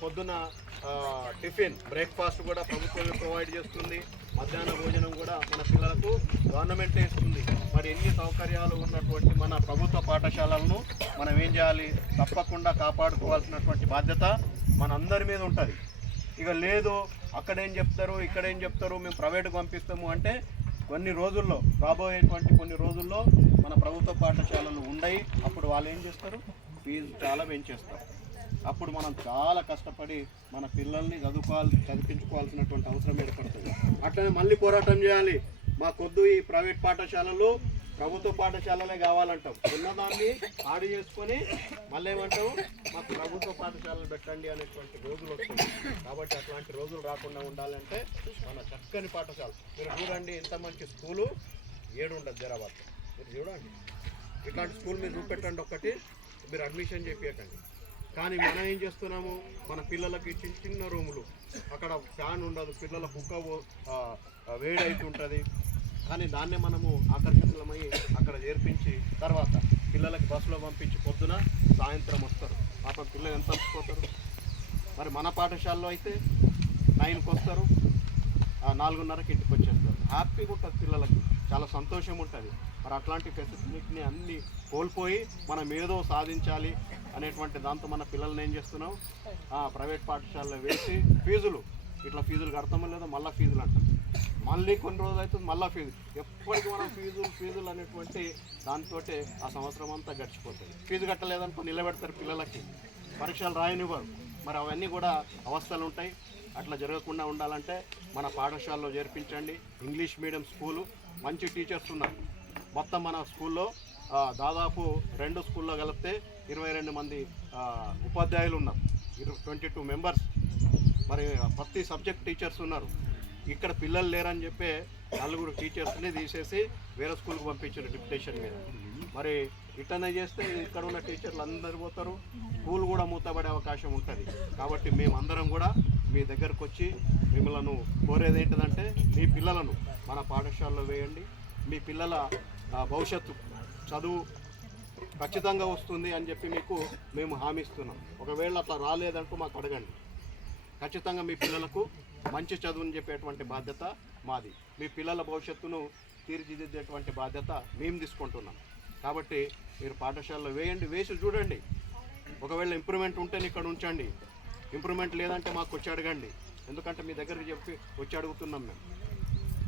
పొద్దున tiffin breakfast కూడా ప్రభుత్వమే ప్రొవైడ్ చేస్తుంది. మధ్యాహ్న భోజనం కూడా మన పిల్లలకు గవర్నమెంటే ఇస్తుంది. మరి ఎన్ని సౌకర్యాలు ఉన్నటువంటి మన ప్రభుత్వ పాఠశాలలను మనం ఏం చేయాలి? తప్పకుండా కాపాడుకోవాల్సినటువంటి బాధ్యత మనందరి మీద ఉంటుంది. ఇక లేదు అక్కడేం చెప్తారు ఇక్కడేం చెప్తారు మేము ప్రైవేట్కి పంపిస్తాము అంటే కొన్ని రోజుల్లో రాబోయేటువంటి కొన్ని రోజుల్లో మన ప్రభుత్వ పాఠశాలలు ఉండయి. అప్పుడు వాళ్ళు ఏం చేస్తారు? ఫీజు చాలా పెంచేస్తారు. అప్పుడు మనం చాలా కష్టపడి మన పిల్లల్ని చదివించుకోవాల్సినటువంటి అవసరం ఏర్పడుతుంది. అట్లనే మళ్ళీ పోరాటం చేయాలి. మాకొద్దు ఈ ప్రైవేట్ పాఠశాలలు, ప్రభుత్వ పాఠశాలలే కావాలంటాం. ఉన్నదాన్ని ఆడి చేసుకొని మళ్ళీ ఏమంటావు మాకు ప్రభుత్వ పాఠశాలలు పెట్టండి అనేటువంటి రోజులు వస్తుంది. కాబట్టి అట్లాంటి రోజులు రాకుండా ఉండాలంటే మన చక్కని పాఠశాల మీరు చూడండి. ఇంత మంచి స్కూలు 7 ఉండదు జరాబాద్. మీరు చూడండి ఇట్లాంటి స్కూల్ మీరు చూపెట్టండి, ఒక్కటి మీరు అడ్మిషన్ చేపించకండి. కానీ మనం ఏం చేస్తున్నాము? మన పిల్లలకి చిన్న చిన్న రూములు, అక్కడ ఫ్యాన్ ఉండదు, పిల్లల కుక్క వేడి అవుతుంటుంది. కానీ దాన్నే మనము ఆకర్షితులమై అక్కడ చేర్పించి తర్వాత పిల్లలకి బస్సులో పంపించి పొద్దున సాయంత్రం వస్తారు. పాపం పిల్లలు ఎంత అలసిపోతారు. మరి మన పాఠశాలలో అయితే 9కి వస్తారు, 4:30కి ఇంటికి వచ్చేస్తారు. హ్యాపీగా ఉంటుంది, పిల్లలకి చాలా సంతోషం ఉంటుంది. మరి అట్లాంటి ఫెసిలిటీని అన్నీ కోల్పోయి మనం ఏదో సాధించాలి అనేటువంటి దాంతో మన పిల్లల్ని ఏం చేస్తున్నాం? ప్రైవేట్ పాఠశాలలో వేసి ఫీజులు ఫీజులు కడతామో లేదో మళ్ళీ ఫీజులు అంటాం. మళ్ళీ కొన్ని రోజులు అవుతుంది మళ్ళీ ఫీజు. ఎప్పటికీ మనం ఫీజులు అనేటువంటి దాంతో ఆ సంవత్సరం అంతా గడిచిపోతుంది. ఫీజు కట్టలేదనుకో నిలబెడతారు, పిల్లలకి పరీక్షలు రాయనివ్వరు. మరి అవన్నీ కూడా అవస్థలు ఉంటాయి. అట్లా జరగకుండా ఉండాలంటే మన పాఠశాలలో చేర్పించండి. ఇంగ్లీష్ మీడియం స్కూలు, మంచి టీచర్స్ ఉన్నారు. మొత్తం మన స్కూల్లో దాదాపు 2 స్కూల్లో కలిపితే 22 మంది ఉపాధ్యాయులు ఉన్నారు. 22 మెంబర్స్. మరి ప్రతి సబ్జెక్ట్ టీచర్స్ ఉన్నారు. ఇక్కడ పిల్లలు లేరని చెప్పి 4 టీచర్స్ని తీసేసి వేరే స్కూల్కి పంపించారు డిప్యుటేషన్ మీద. మరి ఇట్లనే చేస్తే ఇక్కడ ఉన్న టీచర్లు అందరు పోతారు, స్కూల్ కూడా మూతపడే అవకాశం ఉంటుంది. కాబట్టి మేమందరం కూడా మీ దగ్గరకు వచ్చి మిమ్మల్ని కోరేది ఏంటిదంటే మీ పిల్లలను మన పాఠశాలలో వేయండి. మీ పిల్లల భవిష్యత్తు చదువు ఖచ్చితంగా వస్తుంది అని చెప్పి మీకు మేము హామీ ఇస్తున్నాం. ఒకవేళ అట్లా రాలేదంటూ మాకు అడగండి. ఖచ్చితంగా మీ పిల్లలకు మంచి చదువుని చెప్పేటువంటి బాధ్యత మాది. మీ పిల్లల భవిష్యత్తును తీర్చిదిద్దేటువంటి బాధ్యత మేము తీసుకుంటున్నాం. కాబట్టి మీరు పాఠశాలలో వేయండి, వేసి చూడండి. ఒకవేళ ఇంప్రూవ్మెంట్ ఉంటే ఇక్కడ ఉంచండి, ఇంప్రూవ్మెంట్ లేదంటే మాకు వచ్చి అడగండి. ఎందుకంటే మీ దగ్గరికి చెప్పి వచ్చి అడుగుతున్నాం మేము.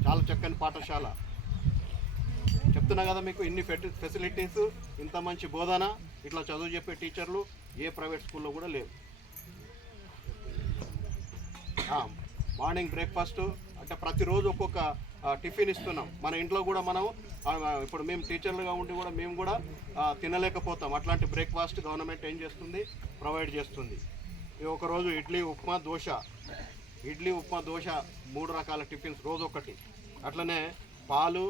చాలా చక్కని పాఠశాల చెప్తున్నా కదా మీకు. ఇన్ని ఫెసిలిటీస్, ఇంత మంచి బోధన, ఇట్లా చదువు చెప్పే టీచర్లు ఏ ప్రైవేట్ స్కూల్లో కూడా లేవు. మార్నింగ్ బ్రేక్ఫాస్ట్ అంటే ప్రతిరోజు ఒక్కొక్క టిఫిన్ ఇస్తున్నాం. మన ఇంట్లో కూడా మనం ఇప్పుడు మేము టీచర్లుగా ఉండి కూడా మేము కూడా తినలేకపోతాం. అట్లాంటి బ్రేక్ఫాస్ట్ గవర్నమెంట్ ఏం చేస్తుంది? ప్రొవైడ్ చేస్తుంది. ఒకరోజు ఇడ్లీ ఉప్మా దోశ 3 రకాల టిఫిన్స్ రోజు ఒకటి. అట్లనే పాలు,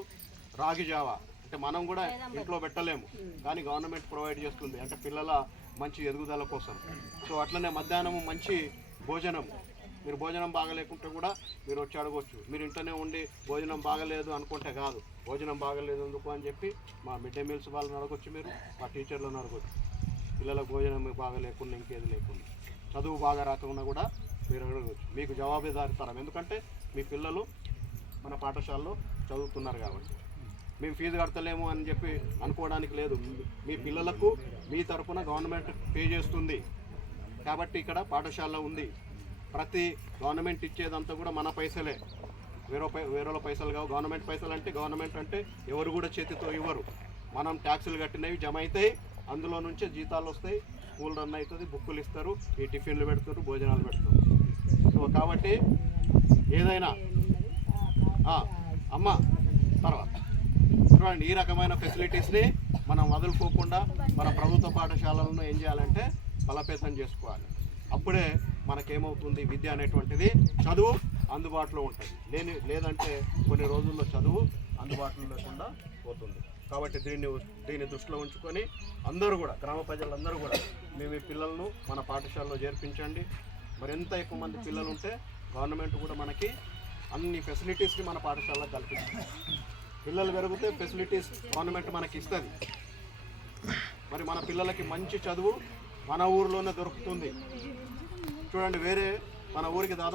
రాగి జావా అంటే మనం కూడా ఇంట్లో పెట్టలేము, కానీ గవర్నమెంట్ ప్రొవైడ్ చేస్తుంది, అంటే పిల్లల మంచి ఎదుగుదల కోసం. సో అట్లనే మధ్యాహ్నం మంచి భోజనం. మీరు భోజనం బాగలేకుంటే కూడా మీరు వచ్చి అడగవచ్చు. మీరు ఇంట్లోనే ఉండి భోజనం బాగలేదు అనుకుంటే కాదు, భోజనం బాగలేదు ఎందుకు అని చెప్పి మా మిడ్ డే మీల్స్ వాళ్ళని అడగొచ్చు, మీరు మా టీచర్లను అడగొచ్చు. పిల్లల భోజనం బాగా లేకుండా ఇంకేది లేకుండా చదువు బాగా రాకుండా కూడా మీరు అడగవచ్చు. మీకు జవాబుదారీతనం, ఎందుకంటే మీ పిల్లలు మన పాఠశాలలో చదువుతున్నారు కాబట్టి. మేము ఫీజు కడతలేము అని చెప్పి అనుకోవడానికి లేదు. మీ పిల్లలకు మీ తరఫున గవర్నమెంట్ పే చేస్తుంది కాబట్టి ఇక్కడ పాఠశాల ఉంది. ప్రతి గవర్నమెంట్ ఇచ్చేదంతా కూడా మన పైసలే, వేరేల పైసలు కావు. గవర్నమెంట్ పైసలు అంటే గవర్నమెంట్ అంటే ఎవరు కూడా చేతితో ఇవ్వరు. మనం ట్యాక్సులు కట్టినవి జమ అవుతాయి, అందులో నుంచే జీతాలు వస్తాయి, స్కూల్ రన్ అవుతుంది, బుక్కులు ఇస్తారు, ఈ టిఫిన్లు పెడతారు, భోజనాలు పెడతారు. సో కాబట్టి ఏదైనా అమ్మ తర్వాత చూడండి, ఈ రకమైన ఫెసిలిటీస్ని మనం వదులుకోకుండా మన ప్రభుత్వ పాఠశాలలను ఏం చేయాలంటే బలోపేతం చేసుకోవాలి. అప్పుడే మనకేమవుతుంది, విద్య అనేటువంటిది చదువు అందుబాటులో ఉంటుంది. లేదంటే కొన్ని రోజుల్లో చదువు అందుబాటులో లేకుండా పోతుంది. కాబట్టి దీన్ని దృష్టిలో ఉంచుకొని అందరూ కూడా, గ్రామ ప్రజలందరూ కూడా మీ పిల్లలను మన పాఠశాలలో చేర్పించండి. మరి ఎంత ఎక్కువ మంది పిల్లలు ఉంటే గవర్నమెంట్ కూడా మనకి అన్ని ఫెసిలిటీస్ని మన పాఠశాలలో కల్పిస్తుంది. పిల్లలు పెరిగితే ఫెసిలిటీస్ గవర్నమెంట్ మనకి ఇస్తుంది. మరి మన పిల్లలకి మంచి చదువు మన ఊరిలోనే దొరుకుతుంది. చూడండి వేరే మన ఊరికి దాదాపు